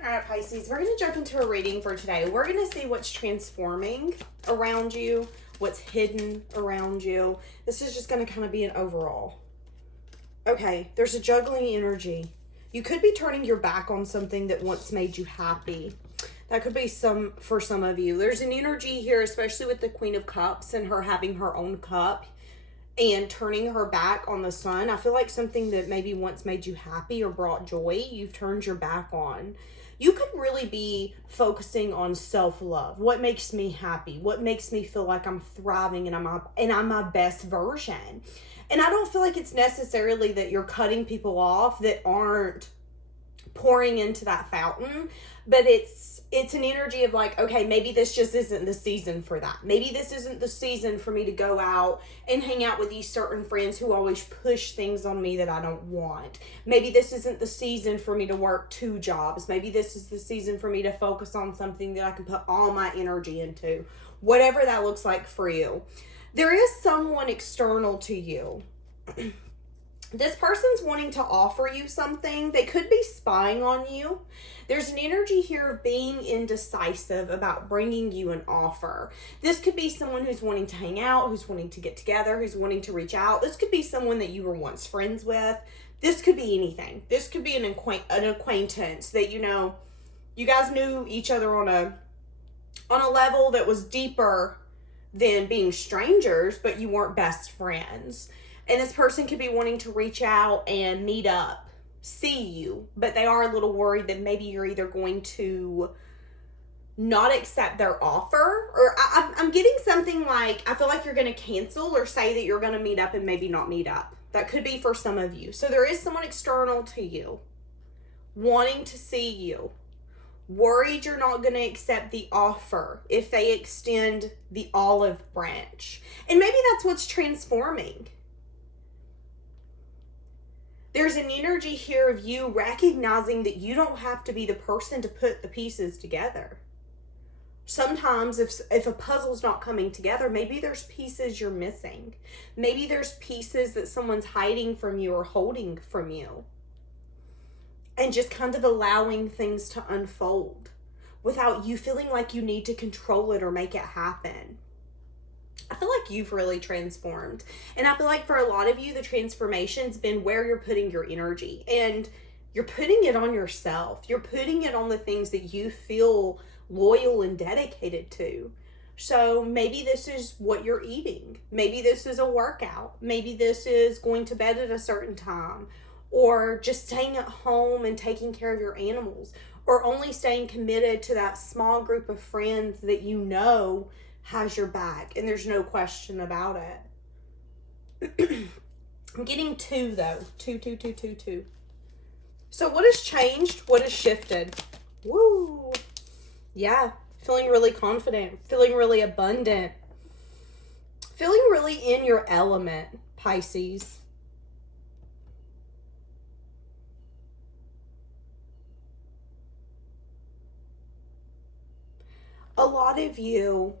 All right, Pisces, we're going to jump into a reading for today. We're going to see what's transforming around you, what's hidden around you. This is just going to kind of be an overall. Okay, there's a juggling energy. You could be turning your back on something that once made you happy. That could be for some of you. There's an energy here, especially with the Queen of Cups and her having her own cup and turning her back on the sun. I feel like something that maybe once made you happy or brought joy, you've turned your back on. You could really be focusing on self-love. What makes me happy? What makes me feel like I'm thriving and I'm my best version? And I don't feel like it's necessarily that you're cutting people off that aren't pouring into that fountain, but it's an energy of like, okay, maybe this just isn't the season for that. Maybe this isn't the season for me to go out and hang out with these certain friends who always push things on me that I don't want. Maybe this isn't the season for me to work 2 jobs. Maybe this is the season for me to focus on something that I can put all my energy into. Whatever that looks like for you. There is someone external to you. This person's wanting to offer you something. They could be spying on you. There's an energy here of being indecisive about bringing you an offer. This could be someone who's wanting to hang out, who's wanting to get together, who's wanting to reach out. This could be someone that you were once friends with. This could be anything. This could be an acquaintance that, you guys knew each other on a level that was deeper than being strangers, but you weren't best friends. And this person could be wanting to reach out and meet up, see you, but they are a little worried that maybe you're either going to not accept their offer, or I'm getting something like, I feel like you're going to cancel or say that you're going to meet up and maybe not meet up. That could be for some of you. So there is someone external to you wanting to see you, worried you're not going to accept the offer if they extend the olive branch. And maybe that's what's transforming. There's an energy here of you recognizing that you don't have to be the person to put the pieces together. Sometimes if a puzzle's not coming together, maybe there's pieces you're missing. Maybe there's pieces that someone's hiding from you or holding from you. And just kind of allowing things to unfold without you feeling like you need to control it or make it happen. I feel like you've really transformed. And I feel like for a lot of you, the transformation's been where you're putting your energy. And you're putting it on yourself. You're putting it on the things that you feel loyal and dedicated to. So maybe this is what you're eating. Maybe this is a workout. Maybe this is going to bed at a certain time. Or just staying at home and taking care of your animals. Or only staying committed to that small group of friends that you know has your back, and there's no question about it. I'm getting 2 though. 2. So what has changed? What has shifted? Woo! Yeah, feeling really confident, feeling really abundant, feeling really in your element, Pisces. A lot of you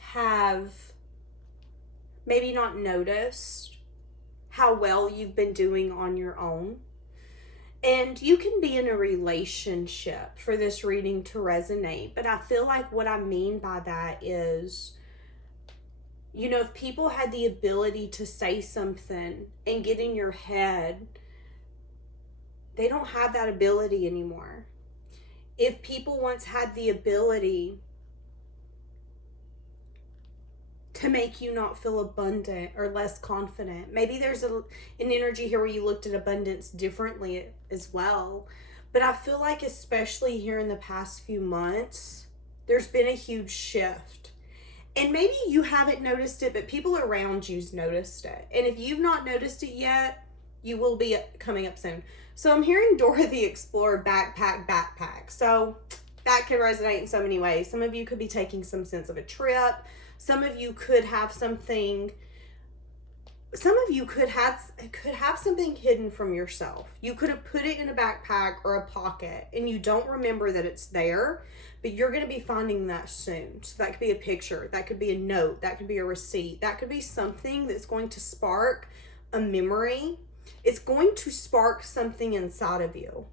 have maybe not noticed how well you've been doing on your own. And you can be in a relationship for this reading to resonate. But I feel like what I mean by that is, if people had the ability to say something and get in your head, they don't have that ability anymore. If people once had the ability to make you not feel abundant or less confident, maybe there's an energy here where you looked at abundance differently as well. But I feel like especially here in the past few months, there's been a huge shift. And maybe you haven't noticed it, but people around you's noticed it. And if you've not noticed it yet, you will be coming up soon. So I'm hearing Dora the Explorer backpack. So that could resonate in so many ways. Some of you could be taking some sense of a trip. Some of you could have something. Some of you could have something hidden from yourself. You could have put it in a backpack or a pocket and you don't remember that it's there, but you're going to be finding that soon. So that could be a picture. That could be a note. That could be a receipt. That could be something that's going to spark a memory It's going to spark something inside of you.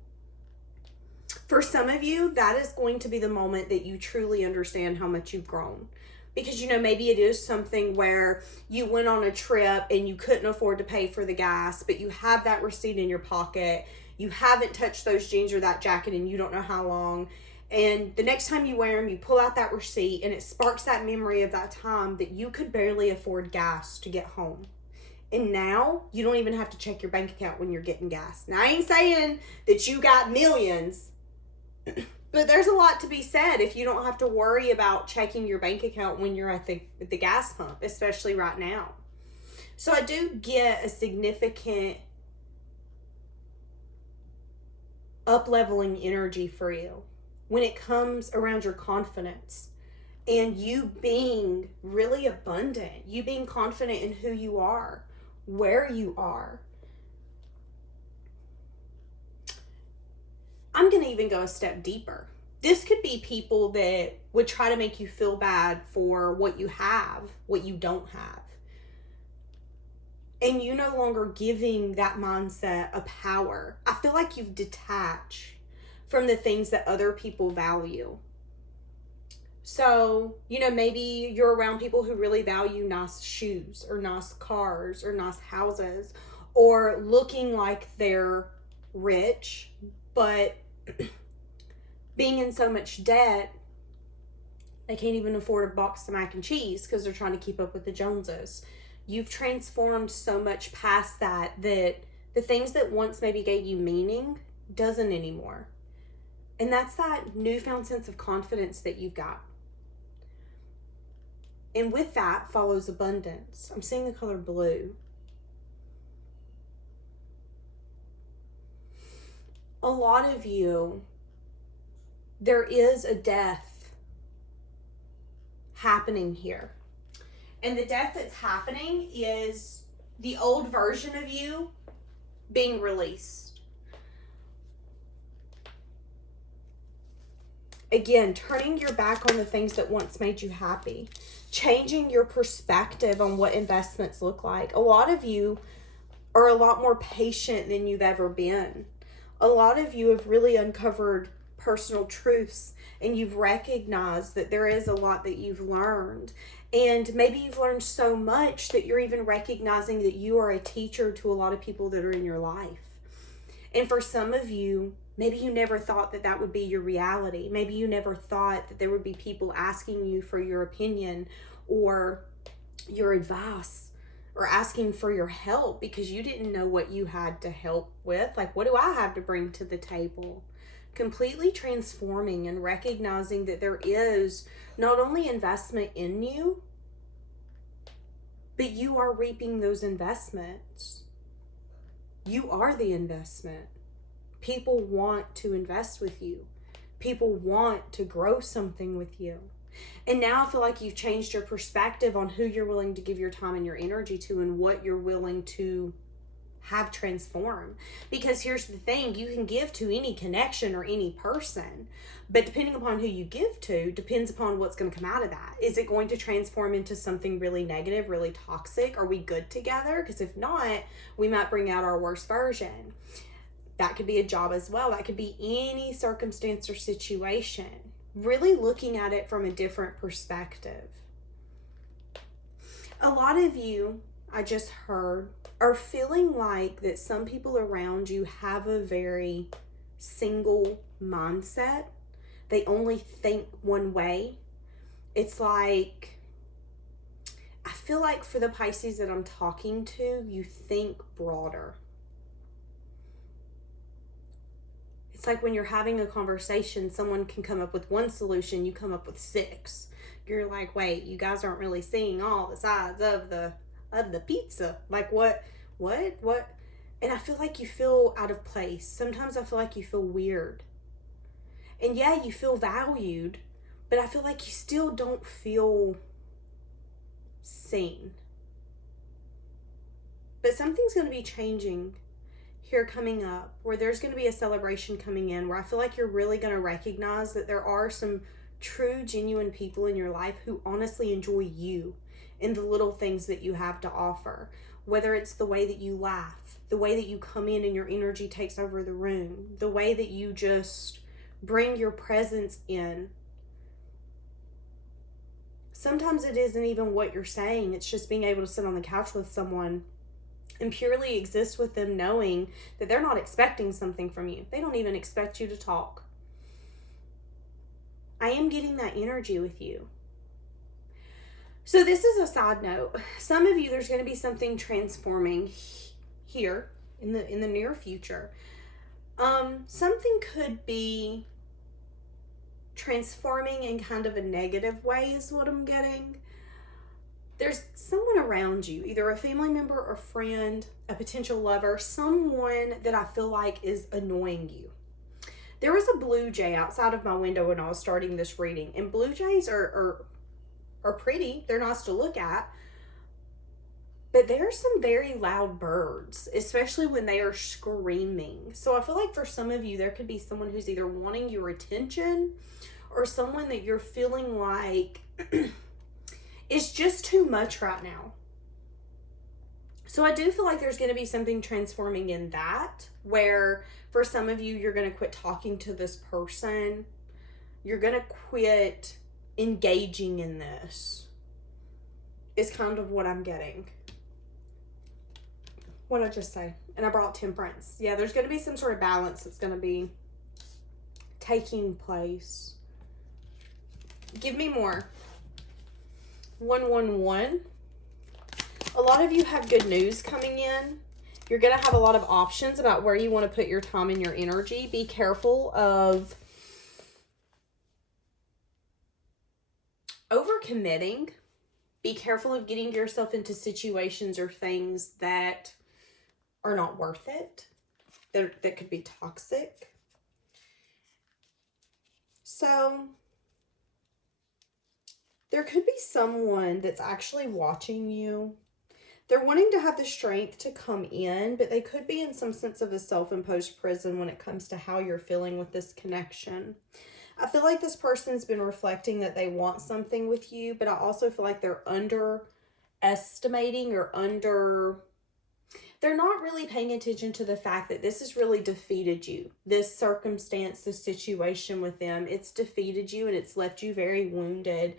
For some of you, that is going to be the moment that you truly understand how much you've grown. Because, you know, maybe it is something where you went on a trip and you couldn't afford to pay for the gas, but you have that receipt in your pocket. You haven't touched those jeans or that jacket and you don't know how long. And the next time you wear them, you pull out that receipt and it sparks that memory of that time that you could barely afford gas to get home. And now you don't even have to check your bank account when you're getting gas. Now, I ain't saying that you got millions, but there's a lot to be said if you don't have to worry about checking your bank account when you're at the gas pump, especially right now. So I do get a significant up-leveling energy for you when it comes around your confidence and you being really abundant, you being confident in who you are, where you are. I'm going to even go a step deeper. This could be people that would try to make you feel bad for what you have, what you don't have. And you no longer giving that mindset a power. I feel like you've detached from the things that other people value. So, you know, maybe you're around people who really value nice shoes or nice cars or nice houses or looking like they're rich, but being in so much debt, they can't even afford a box of mac and cheese because they're trying to keep up with the Joneses. You've transformed so much past that the things that once maybe gave you meaning doesn't anymore. And that's that newfound sense of confidence that you've got. And with that follows abundance. I'm seeing the color blue. A lot of you, there is a death happening here. And the death that's happening is the old version of you being released. Again, turning your back on the things that once made you happy. Changing your perspective on what investments look like. A lot of you are a lot more patient than you've ever been. A lot of you have really uncovered personal truths and you've recognized that there is a lot that you've learned. And maybe you've learned so much that you're even recognizing that you are a teacher to a lot of people that are in your life. And for some of you, maybe you never thought that that would be your reality. Maybe you never thought that there would be people asking you for your opinion or your advice or asking for your help because you didn't know what you had to help with. Like, what do I have to bring to the table? Completely transforming and recognizing that there is not only investment in you, but you are reaping those investments. You are the investment. People want to invest with you. People want to grow something with you. And now I feel like you've changed your perspective on who you're willing to give your time and your energy to and what you're willing to have transform. Because here's the thing, you can give to any connection or any person, but depending upon who you give to depends upon what's going to come out of that. Is it going to transform into something really negative, really toxic? Are we good together? Because if not, we might bring out our worst version. That could be a job as well. That could be any circumstance or situation. Really looking at it from a different perspective. A lot of you, I just heard, are feeling like that some people around you have a very single mindset. They only think one way. It's like, I feel like for the Pisces that I'm talking to, you think broader. It's like when you're having a conversation, someone can come up with one solution, you come up with 6. You're like, wait, you guys aren't really seeing all the sides of the pizza. Like what? And I feel like you feel out of place. Sometimes I feel like you feel weird. And yeah, you feel valued, but I feel like you still don't feel seen. But something's going to be changing here coming up, where there's going to be a celebration coming in, where I feel like you're really going to recognize that there are some true, genuine people in your life who honestly enjoy you and the little things that you have to offer. whether it's the way that you laugh, the way that you come in and your energy takes over the room, the way that you just bring your presence in. Sometimes it isn't even what you're saying. It's just being able to sit on the couch with someone and purely exist with them, knowing that they're not expecting something from you. They don't even expect you to talk. I am getting that energy with you. So this is a side note. Some of you, there's going to be something transforming here in the near future. Something could be transforming in kind of a negative way is what I'm getting. There's someone around you, either a family member or friend, a potential lover, someone that I feel like is annoying you. There was a blue jay outside of my window when I was starting this reading, and blue jays are pretty. They're nice to look at. But there are some very loud birds, especially when they are screaming. So I feel like for some of you, there could be someone who's either wanting your attention or someone that you're feeling like is just too much right now. So I do feel like there's going to be something transforming in that, where for some of you, you're going to quit talking to this person. You're going to quit engaging in this, is kind of what I'm getting. What did I just say? And I brought temperance. Yeah, there's going to be some sort of balance that's going to be taking place. Give me more. 111. A lot of you have good news coming in. You're going to have a lot of options about where you want to put your time and your energy. Be careful of overcommitting. Be careful of getting yourself into situations or things that are not worth it, that could be toxic. So there could be someone that's actually watching you. They're wanting to have the strength to come in, but they could be in some sense of a self-imposed prison when it comes to how you're feeling with this connection. I feel like this person's been reflecting that they want something with you, but I also feel like they're underestimating or they're not really paying attention to the fact that this has really defeated you. This circumstance, this situation with them, it's defeated you and it's left you very wounded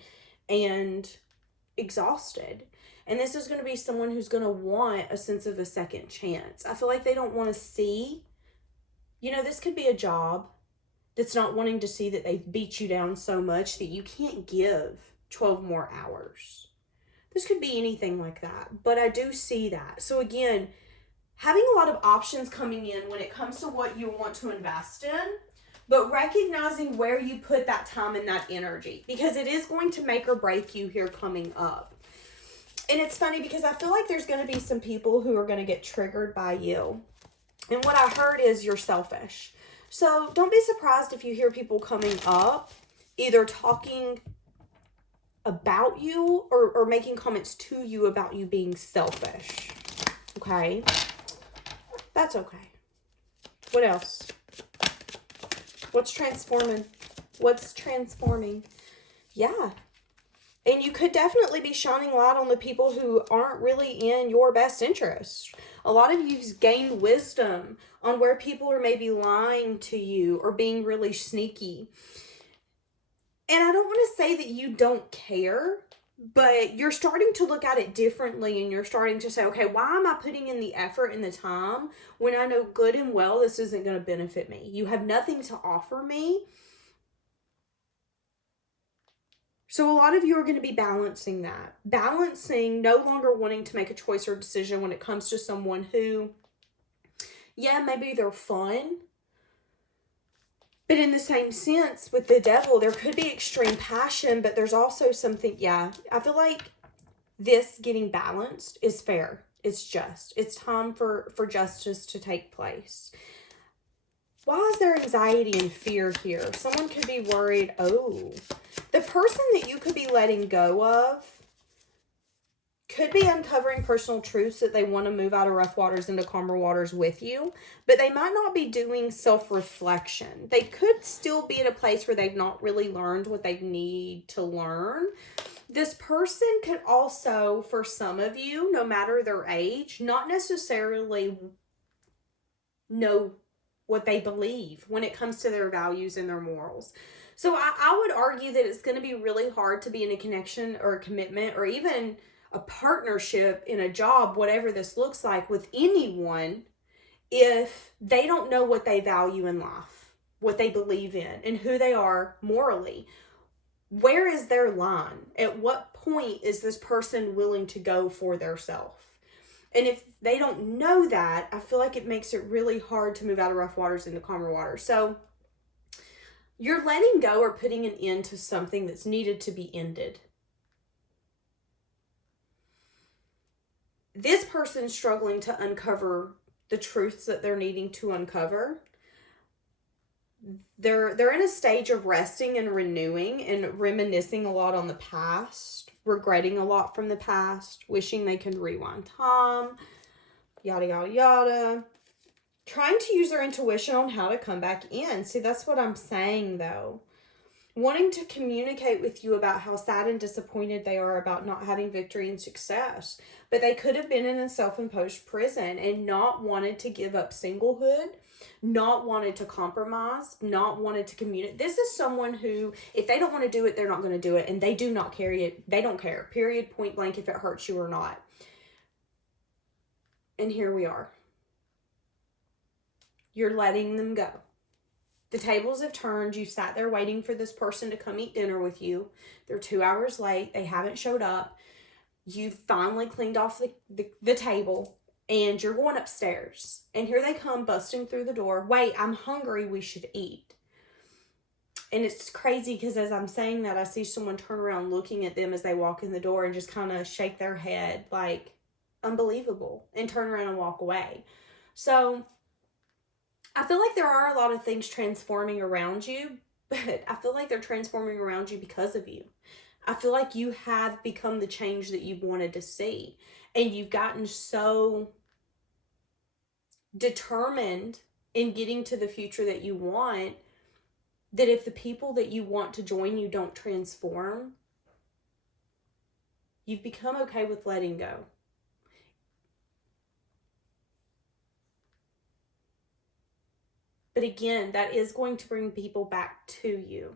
and exhausted. And this is going to be someone who's going to want a sense of a second chance. I feel like they don't want to see, this could be a job that's not wanting to see that they've beat you down so much that you can't give 12 more hours. This could be anything like that, but I do see that. So again, having a lot of options coming in when it comes to what you want to invest in, but recognizing where you put that time and that energy, because it is going to make or break you here coming up. And it's funny because I feel like there's going to be some people who are going to get triggered by you. And what I heard is you're selfish. So don't be surprised if you hear people coming up, either talking about you or making comments to you about you being selfish. Okay? That's okay. What else? What's transforming? What's transforming? Yeah. And you could definitely be shining light on the people who aren't really in your best interest. A lot of you've gained wisdom on where people are maybe lying to you or being really sneaky. And I don't want to say that you don't care, but you're starting to look at it differently and you're starting to say, okay, why am I putting in the effort and the time when I know good and well this isn't going to benefit me? You have nothing to offer me. So a lot of you are going to be balancing that. Balancing no longer wanting to make a choice or decision when it comes to someone who, yeah, maybe they're fun. But in the same sense, with the devil, there could be extreme passion, but there's also something, yeah, I feel like this getting balanced is fair. It's just. It's time for justice to take place. Why is there anxiety and fear here? Someone could be worried, the person that you could be letting go of could be uncovering personal truths that they want to move out of rough waters into calmer waters with you, but they might not be doing self-reflection. They could still be at a place where they've not really learned what they need to learn. This person could also, for some of you, no matter their age, not necessarily know what they believe when it comes to their values and their morals. So I would argue that it's going to be really hard to be in a connection or a commitment or even a partnership in a job, whatever this looks like, with anyone if they don't know what they value in life, what they believe in, and who they are morally. Where is their line? At what point is this person willing to go for their self? And if they don't know that, I feel like it makes it really hard to move out of rough waters into calmer waters. So you're letting go or putting an end to something that's needed to be ended. This person's struggling to uncover the truths that they're needing to uncover. They're in a stage of resting and renewing and reminiscing a lot on the past, regretting a lot from the past, wishing they could rewind time, yada, yada, yada. Trying to use their intuition on how to come back in. See, that's what I'm saying, though. Wanting to communicate with you about how sad and disappointed they are about not having victory and success. But they could have been in a self-imposed prison and not wanted to give up singlehood, not wanted to compromise, not wanted to communicate. This is someone who, if they don't want to do it, they're not going to do it. And they do not carry it. They don't care. Period, point blank, if it hurts you or not. And here we are. You're letting them go. The tables have turned. You sat there waiting for this person to come eat dinner with you. They're 2 hours late. They haven't showed up. You've finally cleaned off the table and you're going upstairs. And here they come busting through the door. Wait, I'm hungry. We should eat. And it's crazy because as I'm saying that, I see someone turn around looking at them as they walk in the door and just kind of shake their head like, unbelievable, and turn around and walk away. So I feel like there are a lot of things transforming around you, but I feel like they're transforming around you because of you. I feel like you have become the change that you wanted to see. And you've gotten so determined in getting to the future that you want that if the people that you want to join you don't transform, you've become okay with letting go. But again, that is going to bring people back to you.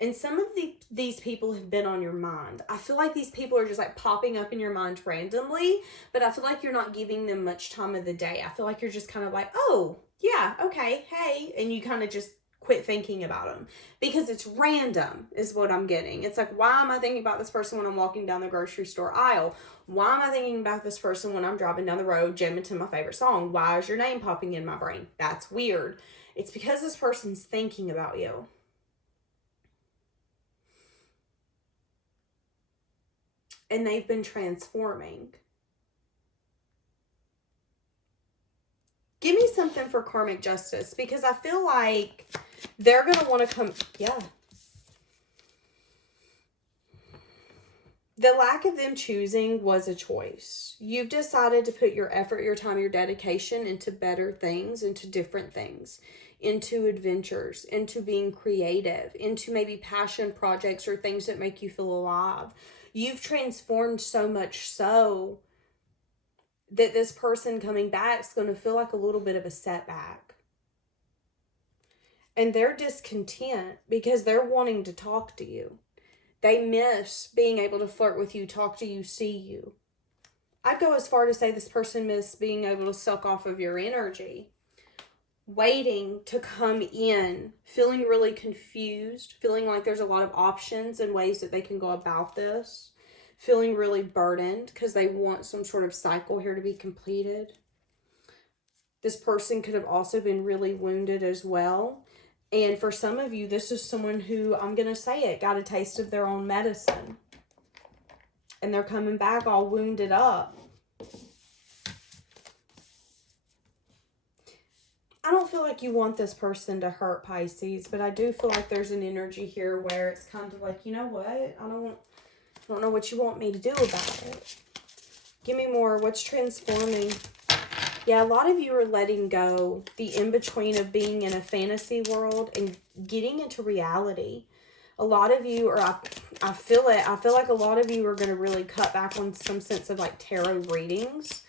And some of these people have been on your mind. I feel like these people are just like popping up in your mind randomly, but I feel like you're not giving them much time of the day. I feel like you're just kind of like, oh, yeah, okay, hey. And you kind of just quit thinking about them because it's random is what I'm getting. It's like, why am I thinking about this person when I'm walking down the grocery store aisle? Why am I thinking about this person when I'm driving down the road jamming to my favorite song? Why is your name popping in my brain? That's weird. It's because this person's thinking about you. And they've been transforming. Give me something for karmic justice because I feel like they're going to want to come. Yeah. The lack of them choosing was a choice. You've decided to put your effort, your time, your dedication into better things, into different things, into adventures, into being creative, into maybe passion projects or things that make you feel alive. You've transformed so much so that this person coming back is going to feel like a little bit of a setback. And they're discontent because they're wanting to talk to you. They miss being able to flirt with you, talk to you, see you. I'd go as far to say this person missed being able to suck off of your energy. Waiting to come in, feeling really confused, feeling like there's a lot of options and ways that they can go about this, feeling really burdened because they want some sort of cycle here to be completed. This person could have also been really wounded as well. And for some of you, this is someone who, I'm going to say it, got a taste of their own medicine. And they're coming back all wounded up. I don't feel like you want this person to hurt, Pisces, but I do feel like there's an energy here where it's kind of like, you know what? I don't know what you want me to do about it. Give me more. What's transforming? Yeah, a lot of you are letting go the in-between of being in a fantasy world and getting into reality. A lot of you, or I feel it, I feel like a lot of you are going to really cut back on some sense of like tarot readings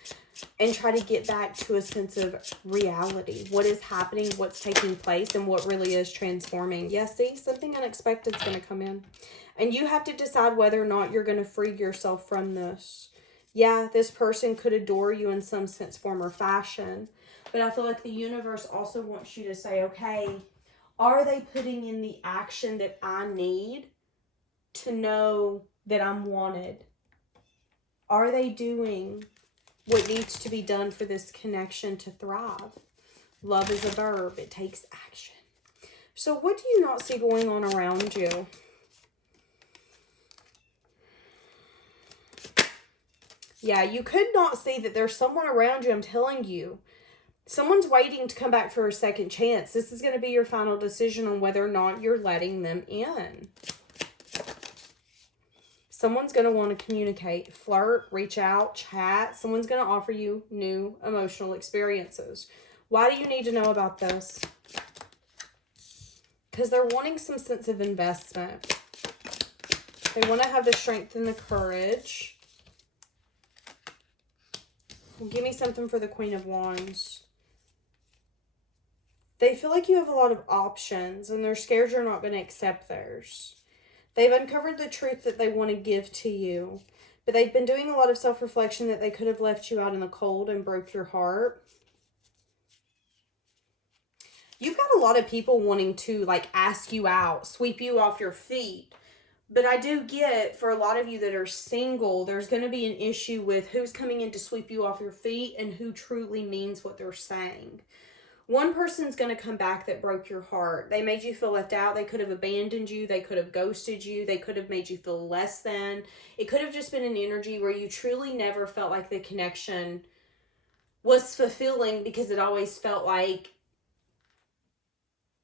and try to get back to a sense of reality. What is happening, what's taking place, and what really is transforming. Yes, see, something unexpected is going to come in. And you have to decide whether or not you're going to free yourself from this. Yeah, this person could adore you in some sense, form, or fashion. But I feel like the universe also wants you to say, okay, are they putting in the action that I need to know that I'm wanted? Are they doing what needs to be done for this connection to thrive? Love is a verb. It takes action. So what do you not see going on around you? Yeah, you could not see that there's someone around you, I'm telling you. Someone's waiting to come back for a second chance. This is going to be your final decision on whether or not you're letting them in. Someone's going to want to communicate, flirt, reach out, chat. Someone's going to offer you new emotional experiences. Why do you need to know about this? Because they're wanting some sense of investment. They want to have the strength and the courage. Well, give me something for the Queen of Wands. They feel like you have a lot of options and they're scared you're not going to accept theirs. They've uncovered the truth that they want to give to you, but they've been doing a lot of self-reflection that they could have left you out in the cold and broke your heart. You've got a lot of people wanting to like ask you out, sweep you off your feet. But I do get, for a lot of you that are single, there's going to be an issue with who's coming in to sweep you off your feet and who truly means what they're saying. One person's going to come back that broke your heart. They made you feel left out. They could have abandoned you. They could have ghosted you. They could have made you feel less than. It could have just been an energy where you truly never felt like the connection was fulfilling because it always felt like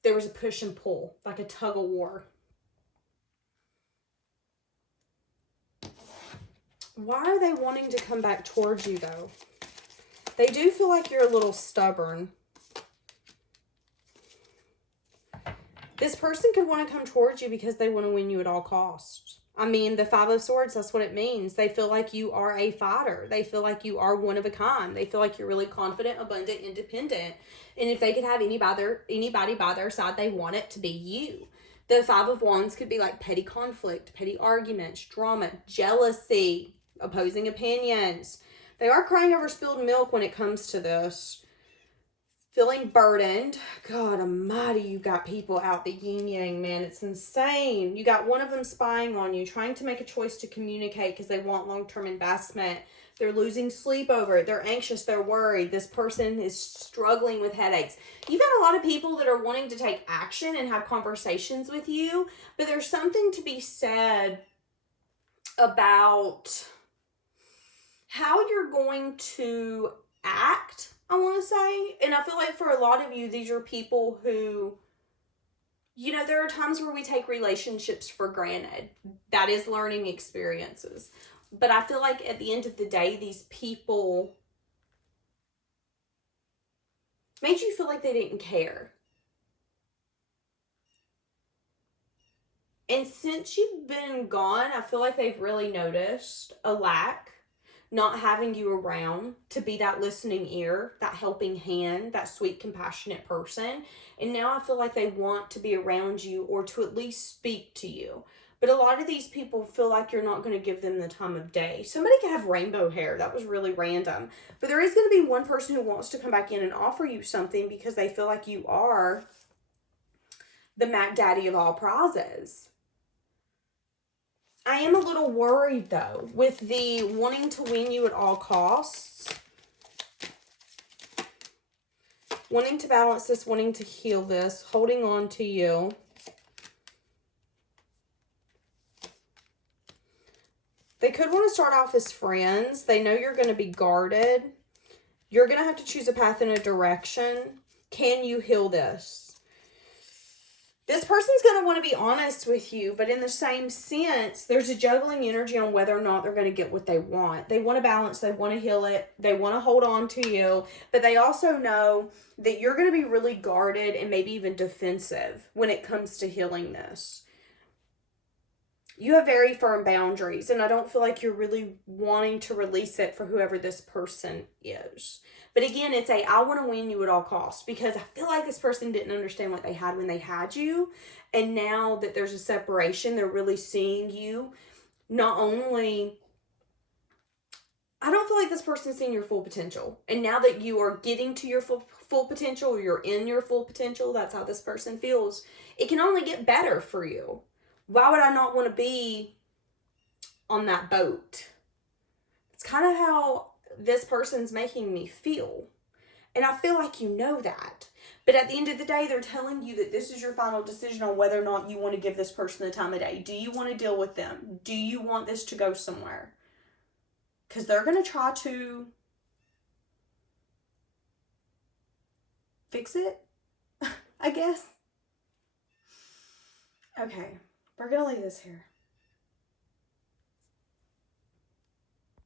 there was a push and pull, like a tug of war. Why are they wanting to come back towards you, though? They do feel like you're a little stubborn. This person could want to come towards you because they want to win you at all costs. I mean, the Five of Swords, that's what it means. They feel like you are a fighter. They feel like you are one of a kind. They feel like you're really confident, abundant, independent. And if they could have anybody by their side, they want it to be you. The Five of Wands could be like petty conflict, petty arguments, drama, jealousy, opposing opinions. They are crying over spilled milk when it comes to this. Feeling burdened. God almighty, you got people out the yin-yang, man. It's insane. You got one of them spying on you, trying to make a choice to communicate because they want long-term investment. They're losing sleep over it. They're anxious. They're worried. This person is struggling with headaches. You've got a lot of people that are wanting to take action and have conversations with you, but there's something to be said about how you're going to act, I want to say. And I feel like for a lot of you, these are people who, you know, there are times where we take relationships for granted. That is learning experiences. But I feel like at the end of the day, these people made you feel like they didn't care. And since you've been gone, I feel like they've really noticed a lack. Not having you around to be that listening ear, that helping hand, that sweet, compassionate person. And now I feel like they want to be around you or to at least speak to you. But a lot of these people feel like you're not going to give them the time of day. Somebody could have rainbow hair. That was really random. But there is going to be one person who wants to come back in and offer you something because they feel like you are the Mac Daddy of all prizes. I am a little worried, though, with the wanting to win you at all costs. Wanting to balance this, wanting to heal this, holding on to you. They could want to start off as friends. They know you're going to be guarded. You're going to have to choose a path and a direction. Can you heal this? This person's going to want to be honest with you, but in the same sense, there's a juggling energy on whether or not they're going to get what they want. They want to balance. They want to heal it. They want to hold on to you, but they also know that you're going to be really guarded and maybe even defensive when it comes to healing this. You have very firm boundaries, and I don't feel like you're really wanting to release it for whoever this person is. But again, it's I want to win you at all costs, because I feel like this person didn't understand what they had when they had you. And now that there's a separation, they're really seeing you. Not only, I don't feel like this person's seeing your full potential. And now that you are getting to your full potential, or you're in your full potential, that's how this person feels. It can only get better for you. Why would I not want to be on that boat? It's kind of how this person's making me feel. And I feel like you know that. But at the end of the day, they're telling you that this is your final decision on whether or not you want to give this person the time of day. Do you want to deal with them? Do you want this to go somewhere? Because they're going to try to fix it, I guess. Okay, we're going to leave this here.